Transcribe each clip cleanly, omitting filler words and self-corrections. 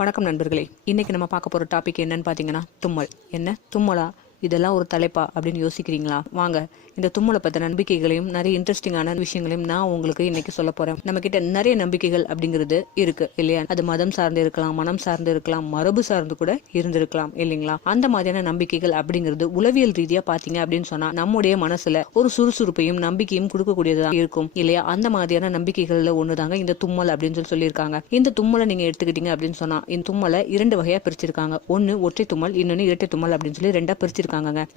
வணக்கம் நண்பர்களே. இன்னைக்கு நம்ம பார்க்க போற டாபிக் என்னன்னு பாத்தீங்கன்னா தும்மல். என்ன தும்மலா, இதெல்லாம் ஒரு தலைப்பா அப்படின்னு யோசிக்கிறீங்களா? வாங்க, இந்த தும்மலை பத்த நம்பிக்கைகளையும் நிறைய இன்ட்ரெஸ்டிங்கான விஷயங்களையும் நான் உங்களுக்கு இன்னைக்கு சொல்ல போறேன். நம்ம கிட்ட நிறைய நம்பிக்கைகள் அப்படிங்கிறது இருக்கு இல்லையா? அது மதம் சார்ந்து இருக்கலாம், மனம் சார்ந்து இருக்கலாம், மரபு சார்ந்து கூட இருந்திருக்கலாம் இல்லைங்களா? அந்த மாதிரியான நம்பிக்கைகள் அப்படிங்கிறது உளவியல் ரீதியா பாத்தீங்க அப்படின்னு சொன்னா நம்முடைய மனசுல ஒரு சுறுசுறுப்பையும் நம்பிக்கையும் கொடுக்கக்கூடியதான் இருக்கும் இல்லையா? அந்த மாதிரியான நம்பிக்கைகள்ல ஒண்ணுதாங்க இந்த தும்மல் அப்படின்னு சொல்லியிருக்காங்க. இந்த தும்மலை நீங்க எடுத்துக்கிட்டீங்க அப்படின்னு சொன்னா இந்த தும்மலை 2 வகையா பிரிச்சிருக்காங்க. ஒன்னு ஒற்றை தும்மல், இன்னொன்னு இரட்டை தும்மல் அப்படின்னு சொல்லி 2ஆ பிரிச்சிருக்காங்க.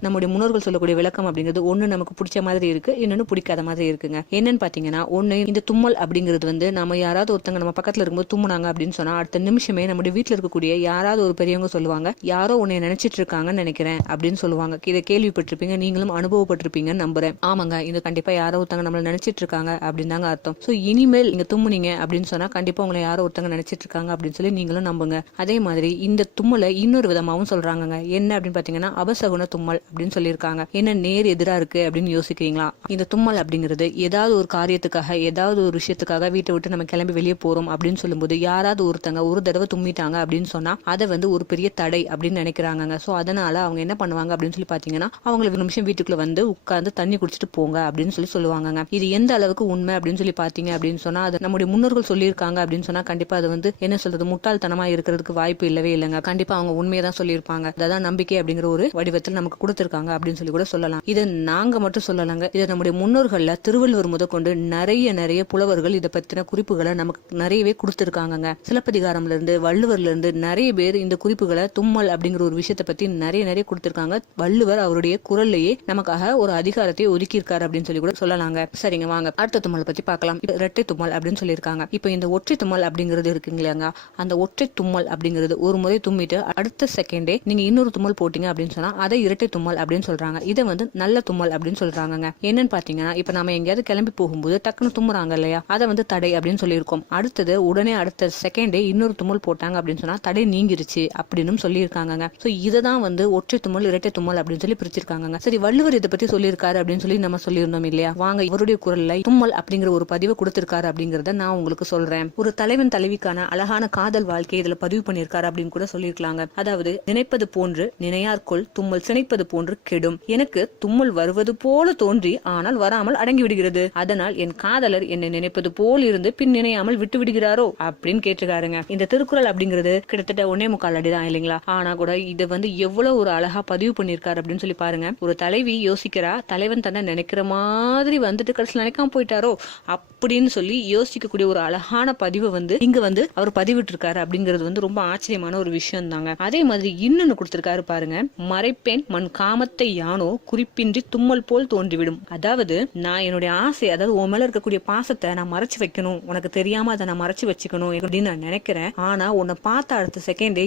நம்முடைய முன்னோர்கள் சொல்லக்கூடிய விளக்கம் அப்படிங்கிறது ஒண்ணு நமக்கு பிடிச்ச மாதிரி இருக்கு, இன்னொன்னு பிடிக்காத மாதிரி இருக்குங்க. என்னன்னு பாத்தீங்கன்னா, ஒண்ணு இந்த தும்மல் அப்படிங்கிறது நம்ம யாராவது ஒருத்தங்க நம்ம பக்கத்துல இருக்கும்போது தும்முனாங்க அப்படின்னு சொன்னா அடுத்த நிமிஷமே நம்முடைய வீட்டுல இருக்கக்கூடிய யாராவது ஒரு பெரியவங்க சொல்லுவாங்க, யாரோ உன்னை நினைச்சிட்டு இருக்காங்கன்னு நினைக்கிறேன் அப்படின்னு சொல்லுவாங்க. இதை கேள்விப்பட்டிருப்பீங்க, நீங்களும் அனுபவப்பட்டிருப்பீங்கன்னு நம்புறேன். ஆமாங்க, இது கண்டிப்பா யாரோ ஒருத்தங்க நம்மள நினைச்சிட்டு இருக்காங்க அப்படின்னு தாங்க அர்த்தம். சோ இனிமேல் நீங்க தும்முனீங்க அப்படின்னு சொன்னா கண்டிப்பா உங்களை யாரோ ஒருத்தங்க நினைச்சிட்டு இருக்காங்க அப்படின்னு சொல்லி நீங்களும் நம்புங்க. அதே மாதிரி இந்த தும்மலை இன்னொரு விதமாவும் சொல்றாங்க. என்ன அப்படின்னு பாத்தீங்கன்னா அபசகுன தும்மல் அப்படின்னு சொல்லியிருக்காங்க. என்ன நேர் எதிரா இருக்கு அப்படின்னு யோசிக்கிறீங்களா? இந்த தும்மல் அப்படிங்கிறது ஏதாவது ஒரு காரியத்துக்காக, ஏதாவது ஒரு விஷயத்துக்காக வீட்டை விட்டு நம்ம கிளம்பி வெளியே போறோம் அப்படின்னு சொல்லும்போது யாராவது ஒருத்தங்க ஒரு தடவை தும்மிட்டாங்க அப்படின்னு சொன்னா அதை ஒரு பெரிய தடை அப்படின்னு நினைக்கிறாங்க. சோ அதனால அவங்க என்ன பண்ணுவாங்க அப்படின்னு சொல்லி பாத்தீங்கன்னா அவங்களுக்கு ஒரு நிமிஷம் வீட்டுக்குள்ள வந்து உட்கார்ந்து தண்ணி குடிச்சிட்டு போங்க அப்படின்னு சொல்லுவாங்க. இது எந்த அளவுக்கு உண்மை அப்படின்னு சொல்லி பாத்தீங்க அப்படின்னு சொன்னா அது நம்முடைய முன்னோர்கள் சொல்லியிருக்காங்க அப்படின்னு சொன்னா கண்டிப்பா அது என்ன சொல்றது, முட்டாள்தனமா இருக்கிறதுக்கு வாய்ப்பு இல்லவே இல்லைங்க. கண்டிப்பா அவங்க உண்மையதான் சொல்லியிருப்பாங்க. அதான் நம்பிக்கை அப்படிங்கிற ஒரு வடிவத்தில் நமக்கு கொடுத்திருக்காங்க அப்படின்னு சொல்லி கூட சொல்லலாம். இது நாங்க மட்டும் சொல்லலாங்க, இது நம்முடைய முன்னோர்கள்ல திருவள்ளுவர் முதற்கொண்டு நிறைய புலவர்கள் இதை பத்தின குறிப்புகளை நமக்கு நிறையவே கொடுத்திருக்காங்க. சிலப்பதிகாரம்ல இருந்து வள்ளுவர்ல இருந்து நிறைய பேர் இந்த குறிப்புகளை தும்மல் அப்படிங்கிற ஒரு விஷயத்தை பத்தி நிறைய கொடுத்திருக்காங்க. வள்ளுவர் அவருடைய குரல்லையே நமக்காக ஒரு அதிகாரத்தை ஒதுக்கி இருக்காரு அப்படின்னு சொல்லி கூட சொல்லலாங்க. சரிங்க, வாங்க அடுத்த தும்மல் பத்தி பார்க்கலாம். இரட்டை தும்மல் அப்படின்னு சொல்லியிருக்காங்க. இப்போ இந்த ஒற்றை தும்மல் அப்படிங்கிறது இருக்குங்களாங்க, அந்த ஒற்றை தும்மல் அப்படிங்கிறது ஒரு முறை தும்மிட்டு அடுத்த செகண்டே நீங்க இன்னொரு தும்மல் போட்டீங்க அப்படின்னு சொன்னா அதை இரட்டை தும்மல் அப்படின்னு சொல்றாங்க. இதை நல்ல தும்மல் அப்படின்னு சொல்றாங்க. என்னன்னு பாத்தீங்கன்னா, இப்ப நம்ம எங்கேயாவது கிளம்பி போகும்போது டக்குன்னு தும்முறாங்க இல்லையா, அதை தடை அப்படின்னு சொல்லியிருக்கோம். அடுத்தது உடனே அடுத்த செகண்டே இன்னொரு தும்மல் போட்டாங்க அப்படின்னு சொன்னா தடை நீங்கிருச்சு அப்படின்னு சொல்லியிருக்காங்க. சோ இததான் ஒற்றை தும்மல் இரட்டை தும்மல் அப்படின்னு சொல்லி பிரிச்சிருக்காங்க. சரி, வள்ளுவர் இதை பத்தி சொல்லியிருக்காரு அப்படின்னு சொல்லி நம்ம சொல்லியிருந்தோம் இல்லையா? வாங்க இவருடைய குரல்ல தும்மல் அப்படிங்கிற ஒரு பதிவை கொடுத்திருக்காரு அப்படிங்கறத நான் உங்களுக்கு சொல்றேன். ஒரு தலைவன் தலைவிக்கான அழகான காதல் வாழ்க்கை இதுல பதிவு பண்ணியிருக்காரு அப்படின்னு கூட சொல்லியிருக்காங்க. அதாவது, நினைப்பது போன்று நினையார்கொள் தும்மல் சினைப்பது போன்று கெடும். எனக்கு தும்மல் வருவது போல தோன்றி ஆனால் வராமல் அடங்கி விடுகிறது. அதனால் என் காதலர் என்னை நினைப்பது போல் இருந்து பின் நினையாமல் விட்டு விடுகிறாரோ அப்படின்னு கேட்டிருக்காருங்க. இந்த திருக்குறள் அப்படிங்கிறது கிட்டத்தட்ட 1.25 அடிதான் இல்லைங்களா? ஆனா கூட இதை எவ்வளவு ஒரு அழகா பதிவு பண்ணிருக்காரு அப்படின்னு சொல்லி பாருங்க. ஒரு தலைவி யோசிக்கிறா, தலைவன் தன்னை நினைக்கிற மாதிரி வந்துட்டு கடைசியில் நினைக்காம போயிட்டாரோ அப்படின்னு சொல்லி யோசிக்கக்கூடிய ஒரு அழகான பதிவை இங்க அவர் பதிவிட்டு இருக்காரு அப்படிங்கிறது ரொம்ப ஆச்சரியமான ஒரு விஷயம் தாங்க. அதே மாதிரி இன்னொன்னு கொடுத்திருக்காரு பாருங்க. மறைப்பேன் மண் காமத்தை யானோ குறிப்பின்றி தும்மல் போல் தோன்றிவிடும். அதாவது, நான் என்னுடைய ஆசை, அதாவது உன் மேல இருக்கக்கூடிய பாசத்தை நான் மறைச்சு வைக்கணும், உனக்கு தெரியாம அதை நான் மறைச்சு வச்சுக்கணும் அப்படின்னு நான் நினைக்கிறேன். ஆனா உன்னை பார்த்த அடுத்த செகண்டே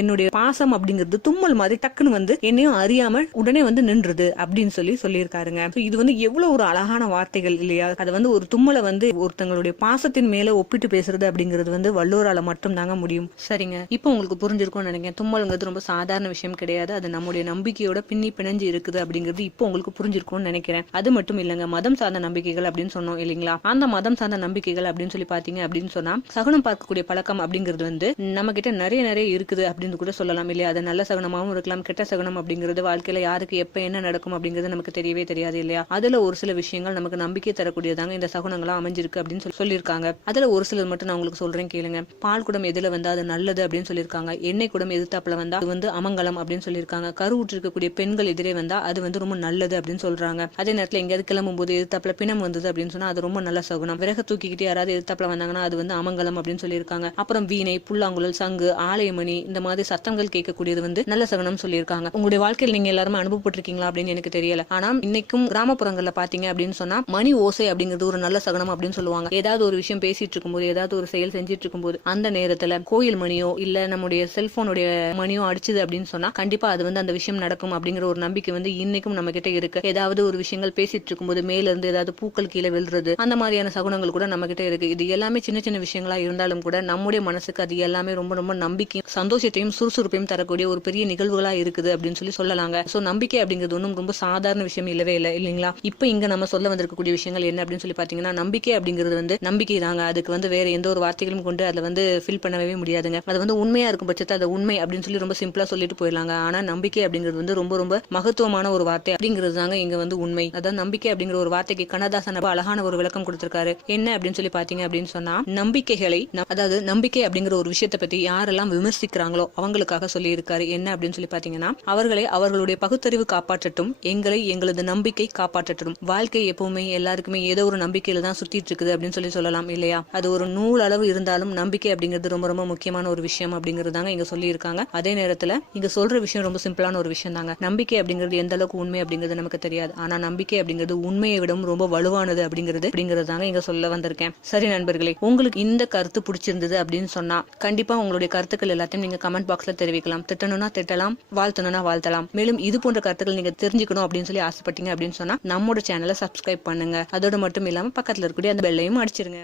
என்னுடைய பாசம் அப்படிங்கிறது தும்மல் மாதிரி டக்குன்னு என்னையும் அறியாம உடனே நின்றுது அப்படின்னு சொல்லியிருக்காருங்க. இது எவ்வளவு ஒரு அழகான வார்த்தைகள் இல்லையா? அதை ஒரு தும்மலை ஒருத்தங்களுடைய பாசத்தின் மேல ஒப்பிட்டு பேசுறது அப்படிங்கிறது வள்ளுவரால மட்டும் தாங்க முடியும். சரிங்க, இப்போ உங்களுக்கு புரிஞ்சிருக்கும்னு நினைக்கிறேன். தும்மல்ங்கிறது ரொம்ப சாதாரண விஷயம் கிடையாது. அது நம்முடைய நம்பிக்கையோட பிணைஞ்சு இருக்குது அப்படிங்கிறது இப்போ உங்களுக்கு புரிஞ்சிருக்கும்னு நினைக்கிறேன். அது மட்டும் இல்லங்க, மதம் சார்ந்த நம்பிக்கைகள் அப்படின்னு சொன்னோம் இல்லைங்களா? அந்த மதம் சார்ந்த நம்பிக்கைகள் அப்படின்னு சொல்லி பாத்தீங்க அப்படின்னு சொன்னா சகுனம் பார்க்கக்கூடிய பழக்கம் அப்படிங்கிறது நம்ம கிட்ட நிறைய இருக்குது அப்படின்னு கூட சொல்லலாம் இல்லையா? அது நல்ல சகுனமாவும் இருக்கலாம், கெட்ட சகுனம் அப்படிங்கிறது வாழ்க்கையில யாருக்கு எப்ப என்ன நடக்கும் அப்படிங்கிறது நமக்கு தெரியவே தெரியாது இல்லையா? அதுல ஒரு சில விஷயங்கள் நமக்கு நம்பிக்கை தரக்கூடியதாங்க இந்த சகுனங்களா அமைஞ்சிருக்கு அப்படின்னு சொல்லியிருக்காங்க. அதுல ஒரு சிலர் மட்டும் நான் உங்களுக்கு சொல்றேன் கேளுங்க. பால் குடம் எதுல அது நல்லது அப்படின்னு சொல்லியிருக்காங்க. எண்ணெய் குடம் எதிர்த்தாப்புல வந்தா அது அமங்கலம் அப்படின்னு சொல்லியிருக்காங்க. கருவுற்று இருக்கக்கூடிய பெண்கள் எதிரே வந்தா அது ரொம்ப நல்லது அப்படின்னு சொல்றாங்க. அதே நேரத்துல எங்கேயாவது கிளம்பும் போது எதிர்த்தாப்புல பிணம் வந்தது அப்படின்னு சொன்னா அது ரொம்ப நல்ல சகுனம். விறக தூக்கிக்கிட்டு யாராவது எதிர்த்தாப்புல வந்தாங்கன்னா அது அமங்கலம் அப்படின்னு சொல்லியிருக்காங்க. அப்புறம் வீணை, புல்லாங்குழல், சங்கு, ஆலயமணி இந்த மாதிரி சத்தங்கள் கேட்கக்கூடியது நல்ல சகுனம் சொல்லியிருக்காங்க. உங்களுடைய வாழ்க்கையில் நீங்க எல்லாருமே அனுபவப்பட்டிருக்கீங்களா அப்படின்னு எனக்கு தெரியல. ஆனா இன்னைக்கும் கிராமப்புறங்கள்ல பாத்தீங்க அப்படின்னு சொன்னா மணி ஓசை அப்படிங்கிறது ஒரு நல்ல சகுனம் அப்படின்னு சொல்லுவாங்க. ஏதாவது ஒரு விஷயம் பேசிட்டு இருக்கும்போது, ஏதாவது ஒரு செயல் செஞ்சிட்டு இருக்கும்போது அந்த நேரத்துல கோயில் மணியோ இல்ல நம்முடைய செல்போனுடைய மணியோ அடிச்சுது அப்படின்னு சொன்னா கண்டிப்பா அது அந்த விஷயம் விஷயம் நடக்கும் அப்படிங்கிற ஒரு நம்பிக்கை வந்து இன்னைக்கும் நம்ம கிட்ட இருக்கு. ஏதாவது ஒரு விஷயங்கள் பேசிட்டு இருக்கும்போது மேல இருந்து ஏதாவது பூக்கள் கீழே விழுறது, அந்த மாதிரியான சகுனங்கள் கூட நம்ம கிட்ட இருக்கு. இது எல்லாமே சின்ன சின்ன விஷயங்களா இருந்தாலும் கூட நம்முடைய மனசுக்கு அது எல்லாமே ரொம்ப ரொம்ப நம்பிக்கையும் சந்தோஷத்தையும் சுறுசுறுப்பையும் தரக்கூடிய ஒரு பெரிய நிகழ்வுகளா இருக்குது அப்படின்னு சொல்லலாங்க. சோ நம்பிக்கை அப்படிங்கிறது ஒன்றும் ரொம்ப சாதாரண விஷயம் இல்லவே இல்லை இல்லைங்களா? இப்ப இங்க நம்ம சொல்ல வந்திருக்கக்கூடிய விஷயங்கள் என்ன அப்படின்னு சொல்லி பாத்தீங்கன்னா, நம்பிக்கை அப்படிங்கிறது வந்து நம்பிக்கை தாங்க. அதுக்கு வந்து வேற எந்த ஒரு வார்த்தைகளும் கொண்டு அதுல வந்து ஃபில் பண்ணவே முடியாதுங்க. அது வந்து உண்மையா இருக்கும் பட்சத்தை அது உண்மை அப்படின்னு சொல்லி ரொம்ப சிம்பிளா சொல்லிட்டு போயிடலாங்க. ஆனா நம்பிக்கை அப்படிங்கிறது வந்து ரொம்ப ரொம்ப மகத்துவமான ஒரு வார்த்தை அப்படிங்கிறது தாங்க இங்க வந்து உண்மை. அதாவது நம்பிக்கை அப்படிங்கிற ஒரு வார்த்தைக்கு கண்ணதாசன் அழகான ஒரு விளக்கம் கொடுத்திருக்காரு. என்ன அப்படின்னு சொல்லி பாத்தீங்க அப்படின்னு சொன்னா, நம்பிக்கைகளை அதாவது நம்பிக்கை அப்படிங்கிற ஒரு விஷயத்தை பத்தி யாரெல்லாம் விமர்சிக்கிறாங்களோ அவங்களுக்காக சொல்லி இருக்காரு. என்ன அப்படின்னு சொல்லி பாத்தீங்கன்னா, அவர்களை அவர்களுடைய பகுத்தறிவு காப்பாற்றட்டும், எங்களை எங்களது நம்பிக்கை காப்பாற்றட்டும். வாழ்க்கை எப்பவுமே எல்லாருக்குமே ஏதோ ஒரு நம்பிக்கையில தான் சுத்திட்டு இருக்குது அப்படின்னு சொல்லலாம் இல்லையா? அது ஒரு நூல் அளவு இருந்தாலும் நம்பிக்கை அப்படிங்கிறது ரொம்ப ரொம்ப முக்கியமான ஒரு விஷயம் அப்படிங்கிறது தாங்க இங்க சொல்லி இருக்காங்க. அதே நேரத்துல இங்க சொல்ற விஷயம் ரொம்ப சிம்பிளான ஒரு விஷயம் தாங்க. நம்பிக்கை அப்படிங்கிறது எந்த அளவுக்கு உண்மை அப்படிங்கிறது நமக்கு தெரியாது. ஆனா நம்பிக்கை அப்படிங்கிறது உண்மையை விடவும் ரொம்ப வலுவானது அப்படிங்கிறது தாங்க இங்க சொல்ல வந்திருக்கேன். சரி நண்பர்களே, உங்களுக்கு இந்த கருத்து பிடிச்சிருந்தது அப்படின்னு சொன்னா கண்டிப்பா உங்களுடைய கருத்துக்கள் எல்லாத்தையும் நீங்க கமெண்ட் பாக்ஸ்ல தெரிவிக்கலாம். திட்டணும்னா திட்டலாம், வாழ்த்தணும்னா வாழ்த்தலாம். மேலும் இது போன்ற கருத்துக்கள் நீங்க தெரிஞ்சுக்கணும் அப்படின்னு சொல்லி ஆசைப்பட்டீங்க அப்படின்னு சொன்னா நம்மோட சேனலை சப்ஸ்கிரைப் பண்ணுங்க. அதோட மட்டும் இல்லாம பக்கத்துல இருக்கக்கூடிய அந்த பெல்லையும் அடிச்சிருங்க.